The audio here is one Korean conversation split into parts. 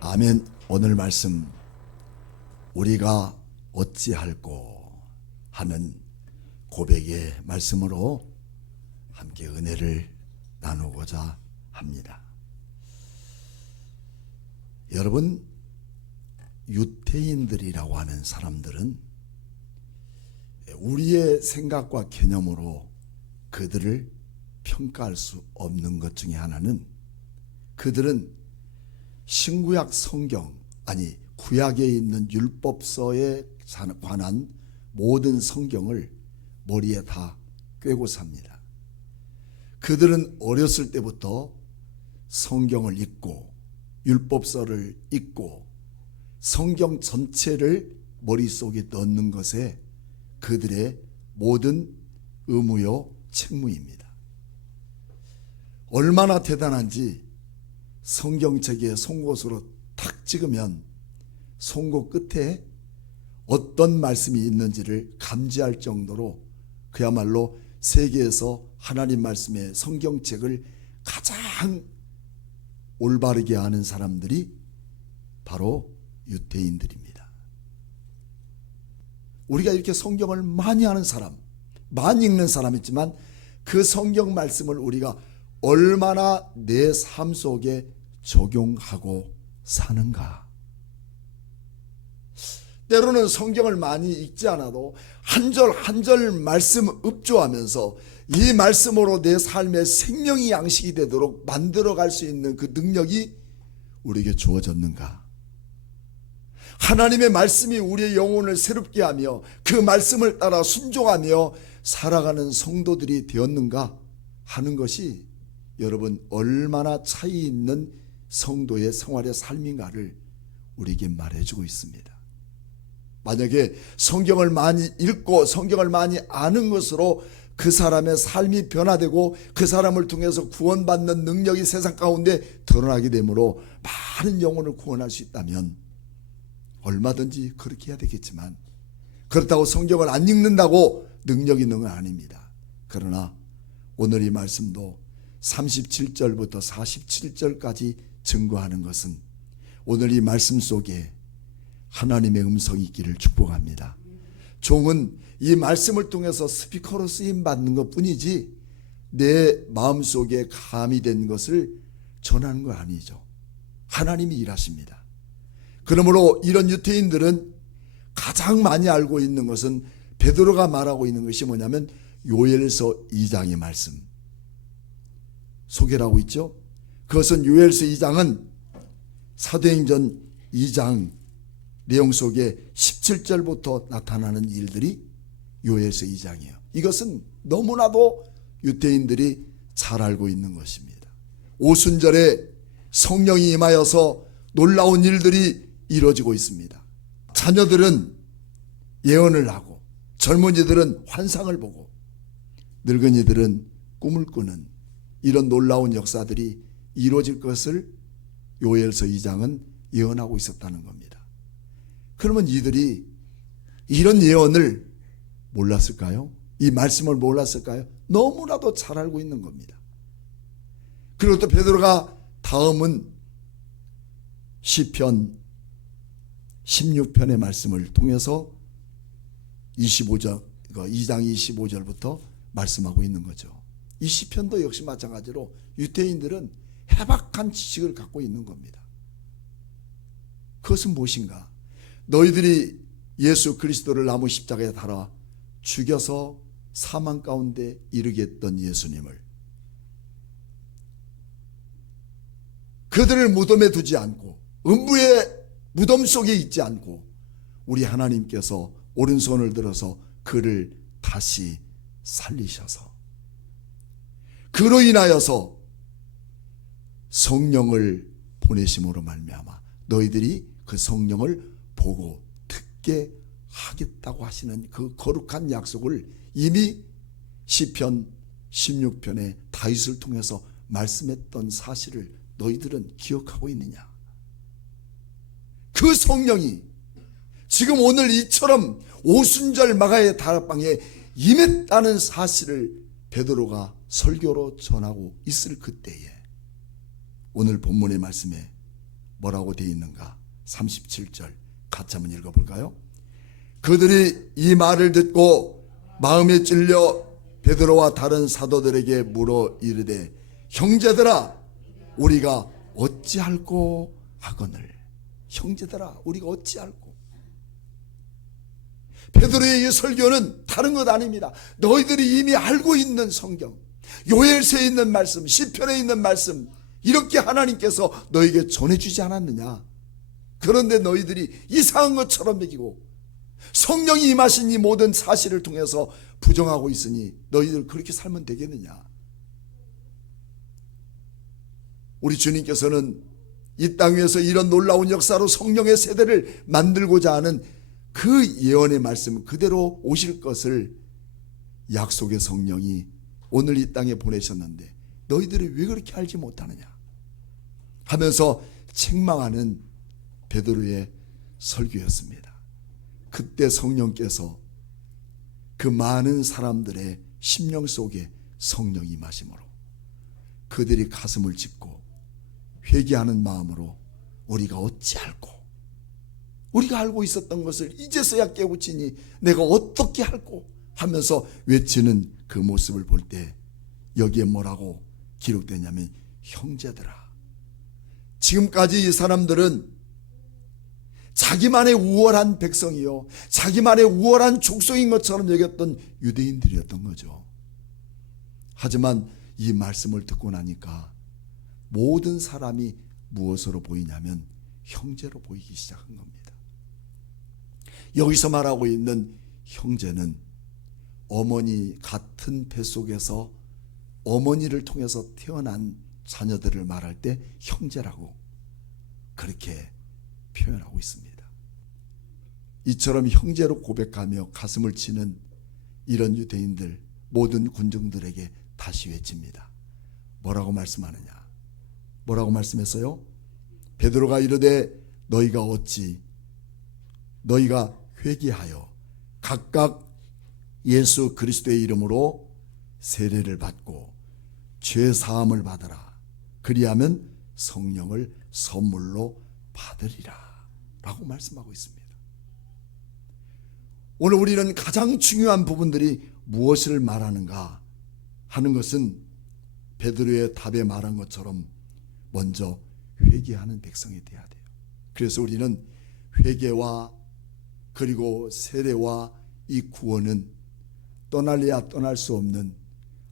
아멘. 오늘 말씀 우리가 어찌할꼬 하는 고백의 말씀으로 함께 은혜를 나누고자 합니다. 여러분, 유태인들이라고 하는 사람들은 우리의 생각과 개념으로 그들을 평가할 수 없는 것 중에 하나는, 그들은 신구약 성경, 아니 구약에 있는 율법서에 관한 모든 성경을 머리에 다 꿰고 삽니다. 그들은 어렸을 때부터 성경을 읽고 율법서를 읽고 성경 전체를 머릿속에 넣는 것에 그들의 모든 의무요 책무입니다. 얼마나 대단한지, 성경책에 송곳으로 탁 찍으면 송곳 끝에 어떤 말씀이 있는지를 감지할 정도로 그야말로 세계에서 하나님 말씀의 성경책을 가장 올바르게 아는 사람들이 바로 유태인들입니다. 우리가 이렇게 성경을 많이 아는 사람, 많이 읽는 사람 있지만 그 성경 말씀을 우리가 얼마나 내 삶 속에 적용하고 사는가. 때로는 성경을 많이 읽지 않아도 한 절 한 절 말씀 읍조하면서 이 말씀으로 내 삶의 생명이 양식이 되도록 만들어갈 수 있는 그 능력이 우리에게 주어졌는가. 하나님의 말씀이 우리의 영혼을 새롭게 하며 그 말씀을 따라 순종하며 살아가는 성도들이 되었는가 하는 것이 여러분 얼마나 차이 있는 성도의 생활의 삶인가를 우리에게 말해주고 있습니다. 만약에 성경을 많이 읽고 성경을 많이 아는 것으로 그 사람의 삶이 변화되고 그 사람을 통해서 구원받는 능력이 세상 가운데 드러나게 되므로 많은 영혼을 구원할 수 있다면 얼마든지 그렇게 해야 되겠지만, 그렇다고 성경을 안 읽는다고 능력 있는 건 아닙니다. 그러나 오늘 이 말씀도 37절부터 47절까지 증거하는 것은 오늘 이 말씀 속에 하나님의 음성이 있기를 축복합니다. 종은 이 말씀을 통해서 스피커로 쓰임받는 것 뿐이지 내 마음속에 가미된 것을 전하는 거 아니죠. 하나님이 일하십니다. 그러므로 이런 유태인들은 가장 많이 알고 있는 것은, 베드로가 말하고 있는 것이 뭐냐면 요엘서 2장의 말씀 소개를 하고 있죠. 그것은 요엘서 2장은 사도행전 2장 내용 속에 17절부터 나타나는 일들이 요엘서 2장이에요. 이것은 너무나도 유대인들이 잘 알고 있는 것입니다. 오순절에 성령이 임하여서 놀라운 일들이 이루어지고 있습니다. 자녀들은 예언을 하고 젊은이들은 환상을 보고 늙은이들은 꿈을 꾸는 이런 놀라운 역사들이 이루어질 것을 요엘서 2장은 예언하고 있었다는 겁니다. 그러면 이들이 이런 예언을 몰랐을까요? 이 말씀을 몰랐을까요? 너무나도 잘 알고 있는 겁니다. 그리고 또 베드로가 다음은 시편 16편의 말씀을 통해서 2장 25절부터 말씀하고 있는 거죠. 이 시편도 역시 마찬가지로 유대인들은 해박한 지식을 갖고 있는 겁니다. 그것은 무엇인가? 너희들이 예수 그리스도를 나무 십자가에 달아 죽여서 사망 가운데 이르게 했던 예수님을, 그들을 무덤에 두지 않고 음부의 무덤 속에 있지 않고 우리 하나님께서 오른손을 들어서 그를 다시 살리셔서 그로 인하여서 성령을 보내심으로 말미암아 너희들이 그 성령을 보고 듣게 하겠다고 하시는 그 거룩한 약속을 이미 시편 16편에 다윗을 통해서 말씀했던 사실을 너희들은 기억하고 있느냐? 그 성령이 지금 오늘 이처럼 오순절 마가의 다락방에 임했다는 사실을 베드로가 설교로 전하고 있을 그때에 오늘 본문의 말씀에 뭐라고 되어 있는가? 37절 같이 한번 읽어볼까요? 그들이 이 말을 듣고 마음에 찔려 베드로와 다른 사도들에게 물어 이르되 형제들아 우리가 어찌할꼬 하거늘. 형제들아 우리가 어찌할꼬. 베드로의 이 설교는 다른 것 아닙니다. 너희들이 이미 알고 있는 성경, 요엘서에 있는 말씀, 시편에 있는 말씀, 이렇게 하나님께서 너에게 전해주지 않았느냐. 그런데 너희들이 이상한 것처럼 여기고 성령이 임하신 이 모든 사실을 통해서 부정하고 있으니 너희들 그렇게 살면 되겠느냐. 우리 주님께서는 이 땅 위에서 이런 놀라운 역사로 성령의 세대를 만들고자 하는 그 예언의 말씀 그대로 오실 것을 약속의 성령이 오늘 이 땅에 보내셨는데 너희들이 왜 그렇게 알지 못하느냐 하면서 책망하는 베드로의 설교였습니다. 그때 성령께서 그 많은 사람들의 심령 속에 성령이 임하심으로 그들이 가슴을 찢고 회개하는 마음으로 우리가 어찌할꼬, 우리가 알고 있었던 것을 이제서야 깨우치니 내가 어떻게 할꼬 하면서 외치는 그 모습을 볼 때 여기에 뭐라고 기록되냐면 형제들아. 지금까지 이 사람들은 자기만의 우월한 백성이요 자기만의 우월한 족속인 것처럼 여겼던 유대인들이었던 거죠. 하지만 이 말씀을 듣고 나니까 모든 사람이 무엇으로 보이냐면 형제로 보이기 시작한 겁니다. 여기서 말하고 있는 형제는 어머니 같은 뱃속에서 어머니를 통해서 태어난 자녀들을 말할 때 형제라고 그렇게 표현하고 있습니다. 이처럼 형제로 고백하며 가슴을 치는 이런 유대인들 모든 군중들에게 다시 외칩니다. 뭐라고 말씀하느냐? 뭐라고 말씀했어요? 베드로가 이르되 너희가 회개하여 각각 예수 그리스도의 이름으로 세례를 받고 죄 사함을 받으라. 그리하면 성령을 선물로 받으리라 라고 말씀하고 있습니다. 오늘 우리는 가장 중요한 부분들이 무엇을 말하는가 하는 것은 베드로의 답에 말한 것처럼 먼저 회개하는 백성이 되어야 돼요. 그래서 우리는 회개와 그리고 세례와 이 구원은 떠날래야 떠날 수 없는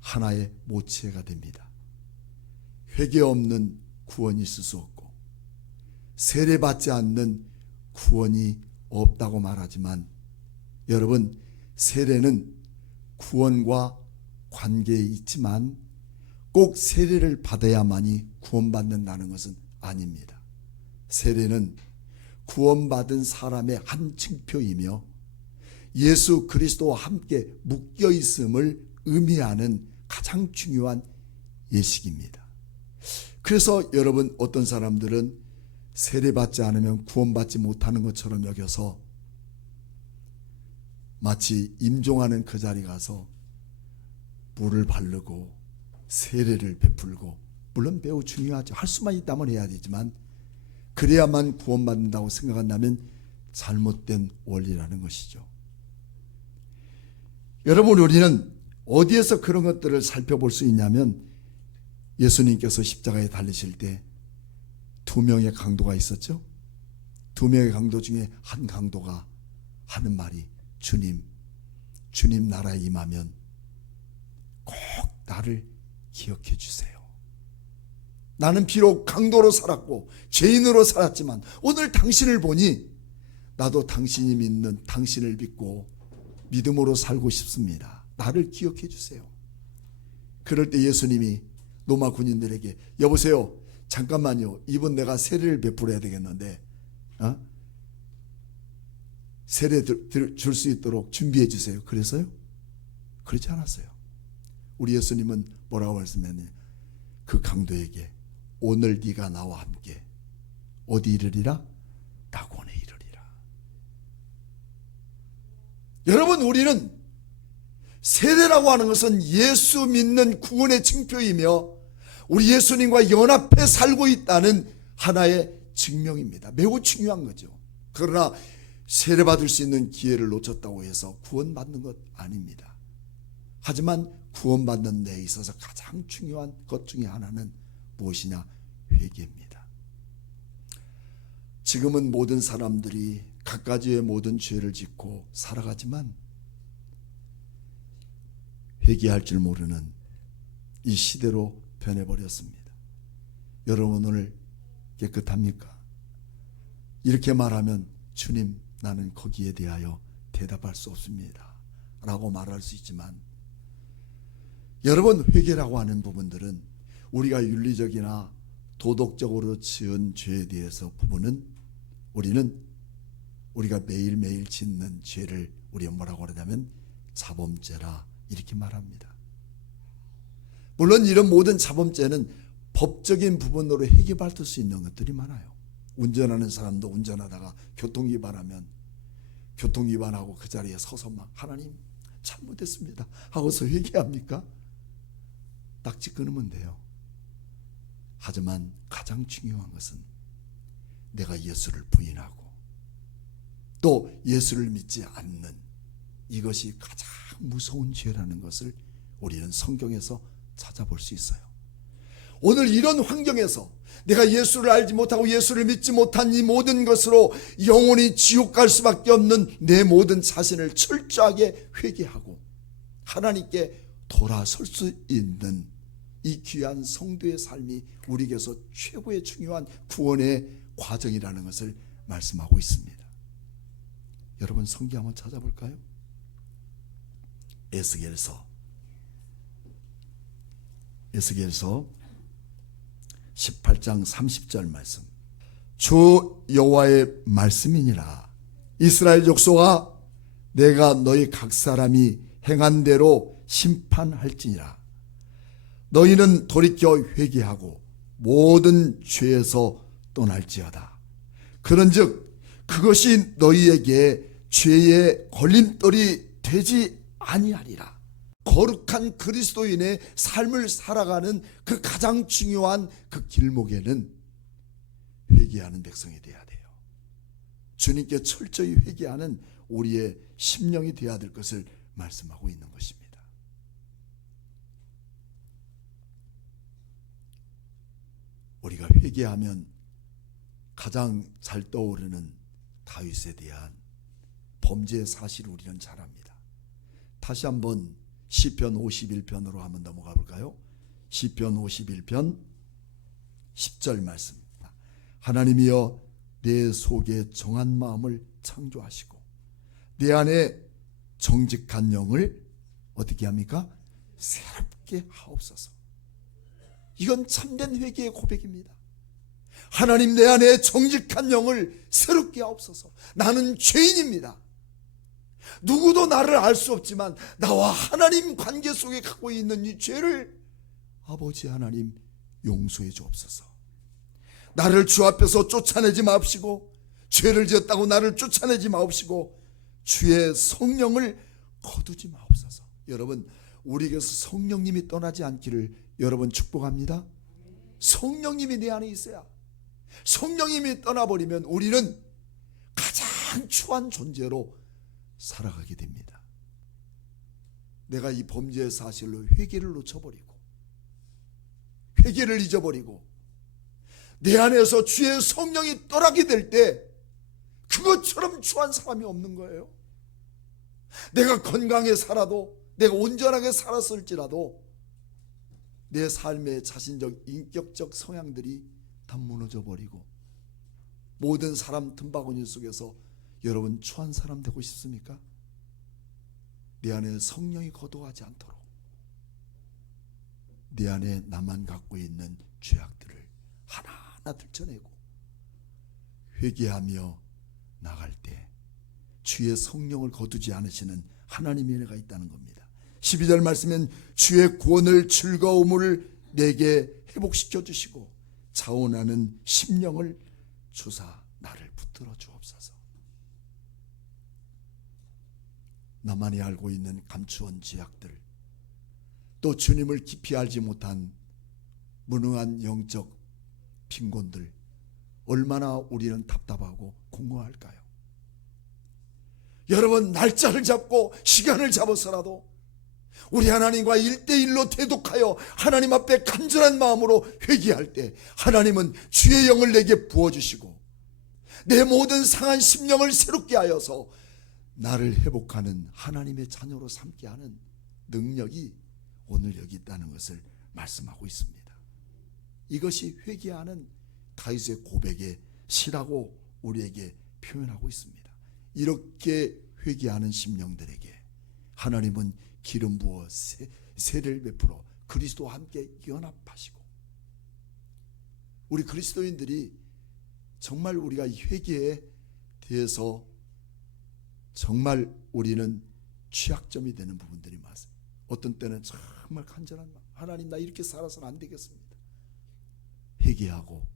하나의 모체가 됩니다. 회개 없는 구원이 있을 수 없고 세례받지 않는 구원이 없다고 말하지만 여러분 세례는 구원과 관계에 있지만 꼭 세례를 받아야만이 구원받는다는 것은 아닙니다. 세례는 구원받은 사람의 한 징표이며 예수 그리스도와 함께 묶여 있음을 의미하는 가장 중요한 예식입니다. 그래서 여러분 어떤 사람들은 세례받지 않으면 구원받지 못하는 것처럼 여겨서 마치 임종하는 그 자리 가서 물을 바르고 세례를 베풀고 물론 매우 중요하죠. 할 수만 있다면 해야 되지만 그래야만 구원받는다고 생각한다면 잘못된 원리라는 것이죠. 여러분 우리는 어디에서 그런 것들을 살펴볼 수 있냐면 예수님께서 십자가에 달리실 때 두 명의 강도가 있었죠. 두 명의 강도 중에 한 강도가 하는 말이 주님 나라에 임하면 꼭 나를 기억해 주세요. 나는 비록 강도로 살았고 죄인으로 살았지만 오늘 당신을 보니 나도 당신이 믿는 당신을 믿고 믿음으로 살고 싶습니다. 나를 기억해 주세요. 그럴 때 예수님이 로마 군인들에게 여보세요. 잠깐만요. 이번 내가 세례를 베풀어야 되겠는데 세례 줄 수 있도록 준비해 주세요. 그래서요? 그렇지 않았어요. 우리 예수님은 뭐라고 말씀했느냐? 그 강도에게 오늘 네가 나와 함께 어디 이르리라? 낙원에 이르리라. 여러분 우리는 세례라고 하는 것은 예수 믿는 구원의 징표이며 우리 예수님과 연합해 살고 있다는 하나의 증명입니다. 매우 중요한 거죠. 그러나 세례받을 수 있는 기회를 놓쳤다고 해서 구원받는 것 아닙니다. 하지만 구원받는 데 있어서 가장 중요한 것 중에 하나는 무엇이냐? 회개입니다. 지금은 모든 사람들이 갖가지의 모든 죄를 짓고 살아가지만 회개할 줄 모르는 이 시대로 변해버렸습니다. 여러분 오늘 깨끗합니까? 이렇게 말하면 주님 나는 거기에 대하여 대답할 수 없습니다 라고 말할 수 있지만, 여러분 회개라고 하는 부분들은 우리가 윤리적이나 도덕적으로 지은 죄에 대해서 부분은 우리가 매일매일 짓는 죄를 우리가 뭐라고 그러냐면 자범죄라 이렇게 말합니다. 물론 이런 모든 자범죄는 법적인 부분으로 해결받을 수 있는 것들이 많아요. 운전하는 사람도 운전하다가 교통위반하면 교통위반하고 그 자리에 서서 막 하나님 잘못했습니다 하고서 회개합니까? 딱지 끊으면 돼요. 하지만 가장 중요한 것은 내가 예수를 부인하고 또 예수를 믿지 않는 이것이 가장 무서운 죄라는 것을 우리는 성경에서 찾아볼 수 있어요. 오늘 이런 환경에서 내가 예수를 알지 못하고 예수를 믿지 못한 이 모든 것으로 영원히 지옥 갈 수밖에 없는 내 모든 자신을 철저하게 회개하고 하나님께 돌아설 수 있는 이 귀한 성도의 삶이 우리에게서 최고의 중요한 구원의 과정이라는 것을 말씀하고 있습니다. 여러분 성경 한번 찾아볼까요? 에스겔서 18장 30절 말씀. 주 여호와의 말씀이니라. 이스라엘 족속아, 내가 너희 각 사람이 행한 대로 심판할지니라. 너희는 돌이켜 회개하고 모든 죄에서 떠날지어다. 그런즉 그것이 너희에게 죄의 걸림돌이 되지 아니하리라. 거룩한 그리스도인의 삶을 살아가는 그 가장 중요한 그 길목에는 회개하는 백성이 되어야 돼요. 주님께 철저히 회개하는 우리의 심령이 되어야 될 것을 말씀하고 있는 것입니다. 우리가 회개하면 가장 잘 떠오르는 다윗에 대한 범죄의 사실을 우리는 잘 압니다. 다시 한번 시편 51편으로 한번 넘어가 볼까요? 시편 51편 10절 말씀입니다. 하나님이여 내 속에 정한 마음을 창조하시고 내 안에 정직한 영을 어떻게 합니까? 새롭게 하옵소서. 이건 참된 회개의 고백입니다. 하나님 내 안에 정직한 영을 새롭게 하옵소서. 나는 죄인입니다. 누구도 나를 알 수 없지만 나와 하나님 관계 속에 갖고 있는 이 죄를 아버지 하나님 용서해 주옵소서. 나를 주 앞에서 쫓아내지 마옵시고 죄를 지었다고 나를 쫓아내지 마옵시고 주의 성령을 거두지 마옵소서. 여러분 우리에게서 성령님이 떠나지 않기를 여러분 축복합니다. 성령님이 내 안에 있어야. 성령님이 떠나버리면 우리는 가장 추한 존재로 살아가게 됩니다. 내가 이 범죄의 사실로 회개를 놓쳐버리고 회개를 잊어버리고 내 안에서 주의 성령이 떠나게 될 때 그것처럼 추한 사람이 없는 거예요. 내가 건강에 살아도 내가 온전하게 살았을지라도 내 삶의 자신적 인격적 성향들이 다 무너져 버리고 모든 사람 틈바구니 속에서 여러분 추한 사람 되고 싶습니까? 내 안에 성령이 거두하지 않도록 내 안에 나만 갖고 있는 죄악들을 하나하나 들춰내고 회개하며 나갈 때 주의 성령을 거두지 않으시는 하나님의 은혜가 있다는 겁니다. 12절 말씀은 주의 구원을 즐거움을 내게 회복시켜 주시고 자원하는 심령을 주사 나를 붙들어 주옵소서. 나만이 알고 있는 감추온 죄악들, 또 주님을 깊이 알지 못한 무능한 영적 빈곤들, 얼마나 우리는 답답하고 공허할까요? 여러분, 날짜를 잡고 시간을 잡아서라도 우리 하나님과 1대1로 대독하여 하나님 앞에 간절한 마음으로 회개할 때 하나님은 주의 영을 내게 부어주시고 내 모든 상한 심령을 새롭게 하여서 나를 회복하는 하나님의 자녀로 삼게 하는 능력이 오늘 여기 있다는 것을 말씀하고 있습니다. 이것이 회개하는 다윗의 고백의 시라고 우리에게 표현하고 있습니다. 이렇게 회개하는 심령들에게 하나님은 기름 부어 세를 베풀어 그리스도와 함께 연합하시고, 우리 그리스도인들이 정말 우리가 이 회개에 대해서 정말 우리는 취약점이 되는 부분들이 많습니다. 어떤 때는 정말 간절한 마음, 하나님 나 이렇게 살아서는 안 되겠습니다. 회개하고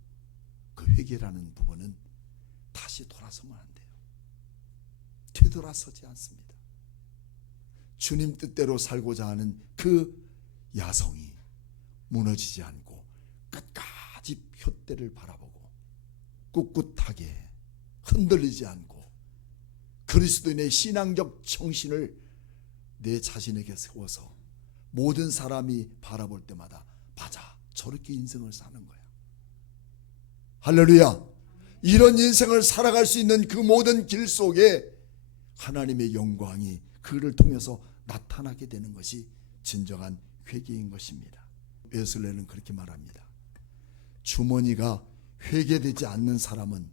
그 회개라는 부분은 다시 돌아서면 안 돼요. 되돌아서지 않습니다. 주님 뜻대로 살고자 하는 그 야성이 무너지지 않고 끝까지 푯대를 바라보고 꿋꿋하게 흔들리지 않고 그리스도인의 신앙적 정신을 내 자신에게 세워서 모든 사람이 바라볼 때마다 맞아, 저렇게 인생을 사는 거야. 할렐루야. 이런 인생을 살아갈 수 있는 그 모든 길 속에 하나님의 영광이 그를 통해서 나타나게 되는 것이 진정한 회개인 것입니다. 웨슬레는 그렇게 말합니다. 주머니가 회개되지 않는 사람은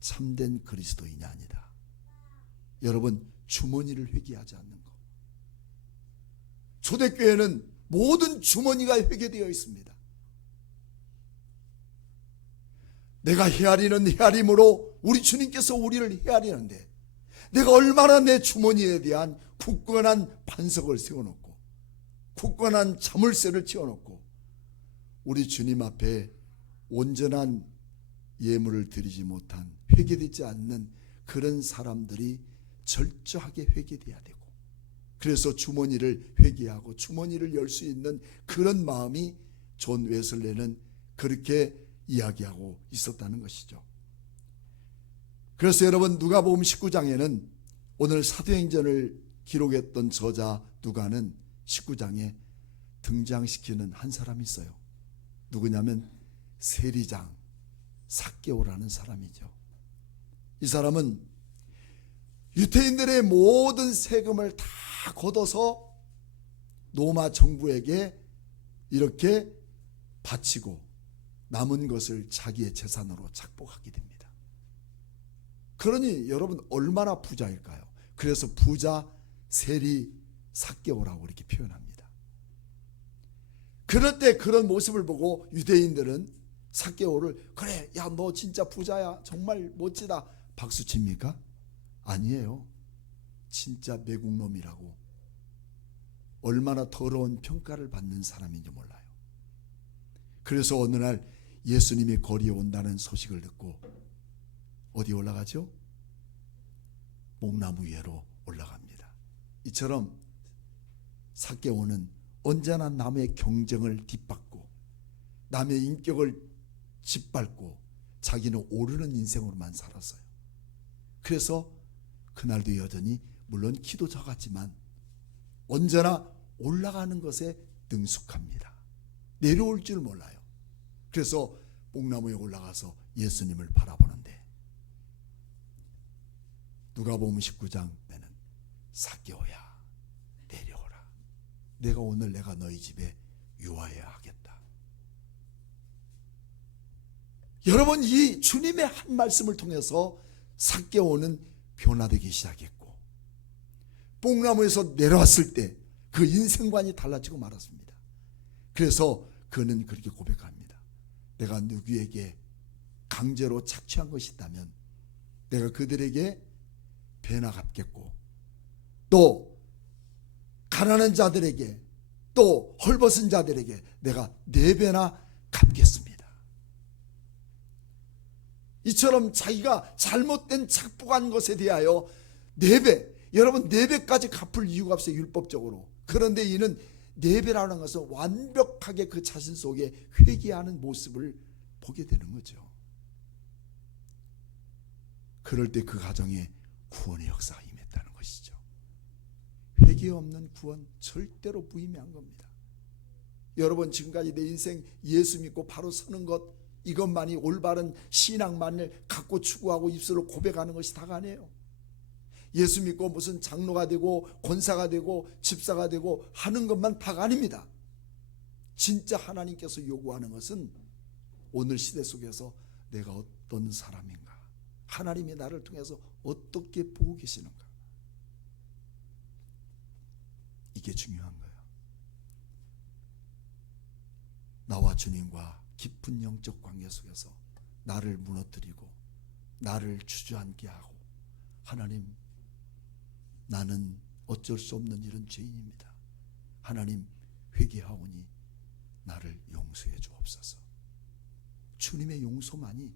참된 그리스도인이 아니다. 여러분, 주머니를 회개하지 않는 것. 초대교회는 모든 주머니가 회개되어 있습니다. 내가 헤아리는 헤아림으로 우리 주님께서 우리를 헤아리는데, 내가 얼마나 내 주머니에 대한 굳건한 반석을 세워놓고 굳건한 자물쇠를 채워놓고 우리 주님 앞에 온전한 예물을 드리지 못한, 회개되지 않는 그런 사람들이 철저하게 회개돼야 되고, 그래서 주머니를 회개하고 주머니를 열 수 있는 그런 마음이 존 웨슬레는 그렇게 이야기하고 있었다는 것이죠. 그래서 여러분, 누가복음 19장에는 오늘 사도행전을 기록했던 저자 누가는 19장에 등장시키는 한 사람이 있어요. 누구냐면 세리장 삭개오라는 사람이죠. 이 사람은 유대인들의 모든 세금을 다 걷어서 로마 정부에게 이렇게 바치고 남은 것을 자기의 재산으로 착복하게 됩니다. 그러니 여러분, 얼마나 부자일까요? 그래서 부자 세리 삭개오라고 이렇게 표현합니다. 그럴 때 그런 모습을 보고 유대인들은 삭개오를, 그래, 야, 너 진짜 부자야, 정말 멋지다, 박수 칩니까? 아니에요. 진짜 매국놈이라고 얼마나 더러운 평가를 받는 사람인지 몰라요. 그래서 어느 날 예수님이 거리에 온다는 소식을 듣고 어디 올라가죠? 목나무 위로 올라갑니다. 이처럼 삭개오는 언제나 남의 경쟁을 뒷받고 남의 인격을 짓밟고 자기는 오르는 인생으로만 살았어요. 그래서 그날도 여전히 물론 키도 작았지만 언제나 올라가는 것에 능숙합니다. 내려올 줄 몰라요. 그래서 목나무에 올라가서 예수님을 바라보는데, 누가복음 19장에는 삭개오야, 내려오라. 내가 오늘 너희 집에 유하여야 하겠다. 여러분, 이 주님의 한 말씀을 통해서 삭개오는 변화되기 시작했고, 뽕나무에서 내려왔을 때 그 인생관이 달라지고 말았습니다. 그래서 그는 그렇게 고백합니다. 내가 누구에게 강제로 착취한 것이 있다면 내가 그들에게 배나 갚겠고, 또 가난한 자들에게, 또 헐벗은 자들에게 내가 4배나 갚겠습니다. 이처럼 자기가 잘못된 착복한 것에 대하여 4배, 여러분 4배까지 갚을 이유가 없어요, 율법적으로. 그런데 이는 4배라는 것은 완벽하게 그 자신 속에 회개하는 모습을 보게 되는 거죠. 그럴 때 그 가정에 구원의 역사가 임했다는 것이죠. 회개 없는 구원 절대로 무의미한 겁니다. 여러분, 지금까지 내 인생 예수 믿고 바로 서는 것, 이것만이 올바른 신앙만을 갖고 추구하고 입술로 고백하는 것이 다가 아니에요. 예수 믿고 무슨 장로가 되고 권사가 되고 집사가 되고 하는 것만 다가 아닙니다. 진짜 하나님께서 요구하는 것은 오늘 시대 속에서 내가 어떤 사람인가, 하나님이 나를 통해서 어떻게 보고 계시는가, 이게 중요한 거예요. 나와 주님과 깊은 영적 관계 속에서 나를 무너뜨리고 나를 주저앉게 하고, 하나님, 나는 어쩔 수 없는 이런 죄인입니다. 하나님, 회개하오니 나를 용서해 주옵소서. 주님의 용서만이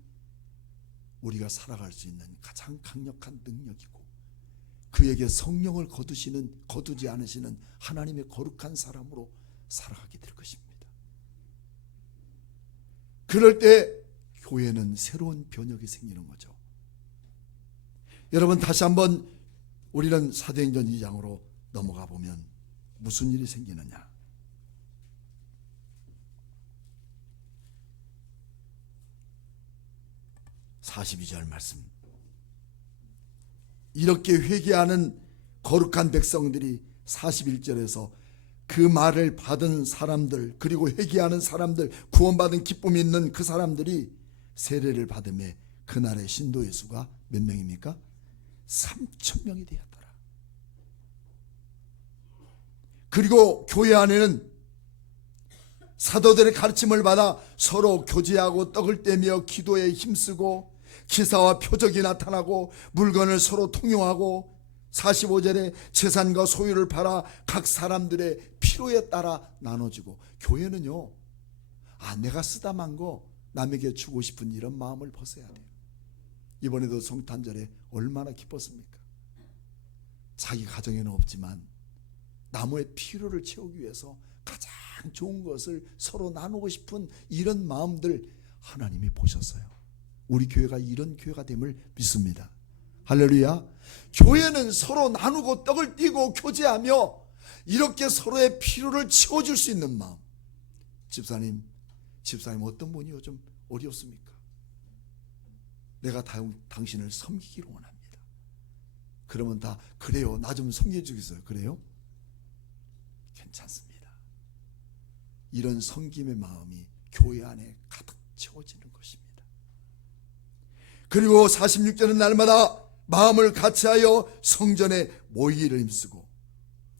우리가 살아갈 수 있는 가장 강력한 능력이고, 그에게 성령을 거두지 않으시는 하나님의 거룩한 사람으로 살아가게 될 것입니다. 그럴 때 교회는 새로운 변혁이 생기는 거죠. 여러분, 다시 한번 우리는 사도행전 2장으로 넘어가 보면 무슨 일이 생기느냐. 42절 말씀. 이렇게 회개하는 거룩한 백성들이 41절에서 그 말을 받은 사람들, 그리고 회개하는 사람들, 구원받은 기쁨이 있는 그 사람들이 세례를 받음에 그날의 신도의 수가 몇 명입니까? 3,000명이 되었더라. 그리고 교회 안에는 사도들의 가르침을 받아 서로 교제하고 떡을 떼며 기도에 힘쓰고, 기사와 표적이 나타나고, 물건을 서로 통용하고, 45절에 재산과 소유를 팔아 각 사람들의 필요에 따라 나눠주고. 교회는요, 내가 쓰다만 거 남에게 주고 싶은 이런 마음을 벗어야 돼요. 이번에도 성탄절에 얼마나 기뻤습니까? 자기 가정에는 없지만 남의 필요를 채우기 위해서 가장 좋은 것을 서로 나누고 싶은 이런 마음들 하나님이 보셨어요. 우리 교회가 이런 교회가 됨을 믿습니다. 할렐루야. 교회는 서로 나누고 떡을 띄고 교제하며 이렇게 서로의 필요를 채워줄 수 있는 마음. 집사님 어떤 분이 요즘 어렵습니까? 내가 당신을 섬기기를 원합니다. 그러면 다 그래요, 나 좀 섬겨주겠어요. 그래요? 괜찮습니다. 이런 섬김의 마음이 교회 안에 가득 채워지는 것입니다. 그리고 46절은 날마다 마음을 같이하여 성전에 모이기를 힘쓰고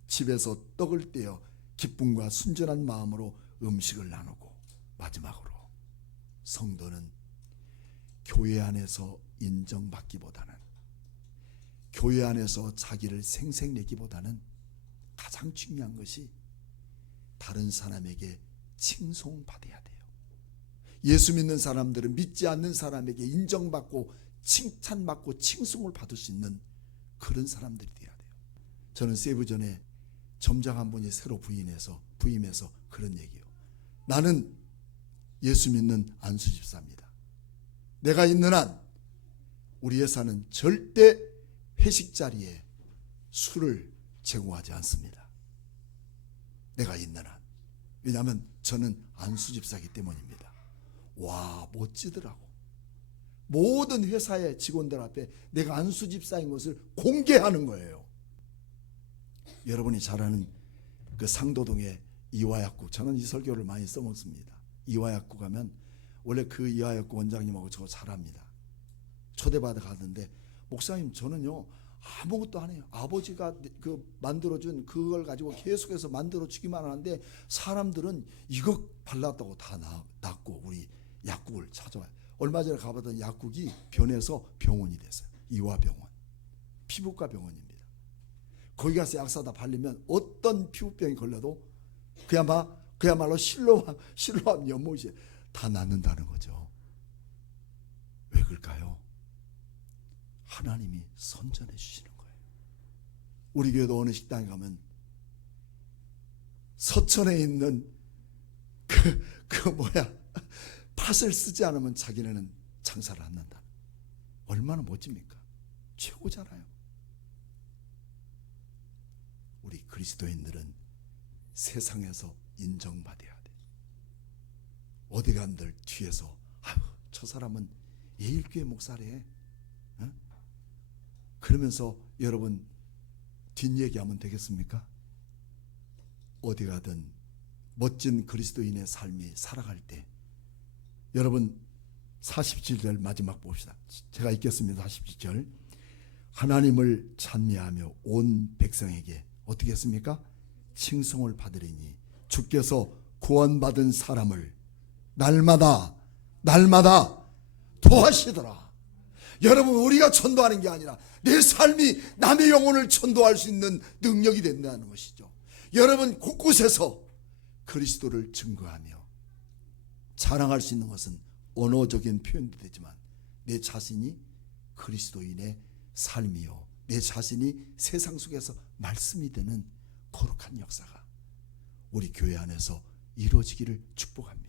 집에서 떡을 떼어 기쁨과 순전한 마음으로 음식을 나누고, 마지막으로 성도는 교회 안에서 인정받기보다는, 교회 안에서 자기를 생색내기보다는 가장 중요한 것이 다른 사람에게 칭송받아야 돼요. 예수 믿는 사람들은 믿지 않는 사람에게 인정받고 칭찬받고 칭송을 받을 수 있는 그런 사람들이 돼야 돼요. 저는 세부전에 점장 한 분이 새로 부임해서 그런 얘기예요. 나는 예수 믿는 안수 집사입니다. 내가 있는 한 우리 회사는 절대 회식 자리에 술을 제공하지 않습니다. 내가 있는 한. 왜냐하면 저는 안수 집사이기 때문입니다. 와, 멋지더라고. 모든 회사의 직원들 앞에 내가 안수 집사인 것을 공개하는 거예요. 여러분이 잘 아는 그 상도동의 이화약국, 저는 이 설교를 많이 써먹습니다. 이화약국 가면 원래 그 이화약국 원장님하고 저 잘합니다. 초대받아 가는데, 목사님 저는요 아무것도 안 해요. 아버지가 그 만들어준 그걸 가지고 계속해서 만들어주기만 하는데 사람들은 이거 발랐다고 다 낫고 우리 약국을 찾아와요. 얼마 전에 가봤던 약국이 변해서 병원이 됐어요. 이화병원, 피부과 병원입니다. 거기 가서 약 사다 바르면 어떤 피부병이 걸려도 그야말로 실로암 연못이 다 낫는다는 거죠. 왜 그럴까요? 하나님이 선전해 주시는 거예요. 우리 교회도 어느 식당에 가면 서천에 있는 팥을 쓰지 않으면 자기네는 장사를 안 한다. 얼마나 얼마나 멋집니까? 최고잖아요. 우리 그리스도인들은 세상에서 인정받아야 돼. 어디 간들 뒤에서 저 사람은 예일교회 목사래. 어? 그러면서 여러분 뒷얘기하면 되겠습니까? 어디 가든 멋진 그리스도인의 삶이 살아갈 때 여러분 47절 마지막 봅시다. 제가 읽겠습니다. 47절. 하나님을 찬미하며 온 백성에게 어떻게 했습니까? 칭송을 받으리니 주께서 구원받은 사람을 날마다 도하시더라. 여러분 우리가 전도하는 게 아니라 내 삶이 남의 영혼을 전도할 수 있는 능력이 된다는 것이죠. 여러분 곳곳에서 그리스도를 증거하며 자랑할 수 있는 것은 언어적인 표현도 되지만 내 자신이 그리스도인의 삶이요, 내 자신이 세상 속에서 말씀이 되는 거룩한 역사가 우리 교회 안에서 이루어지기를 축복합니다.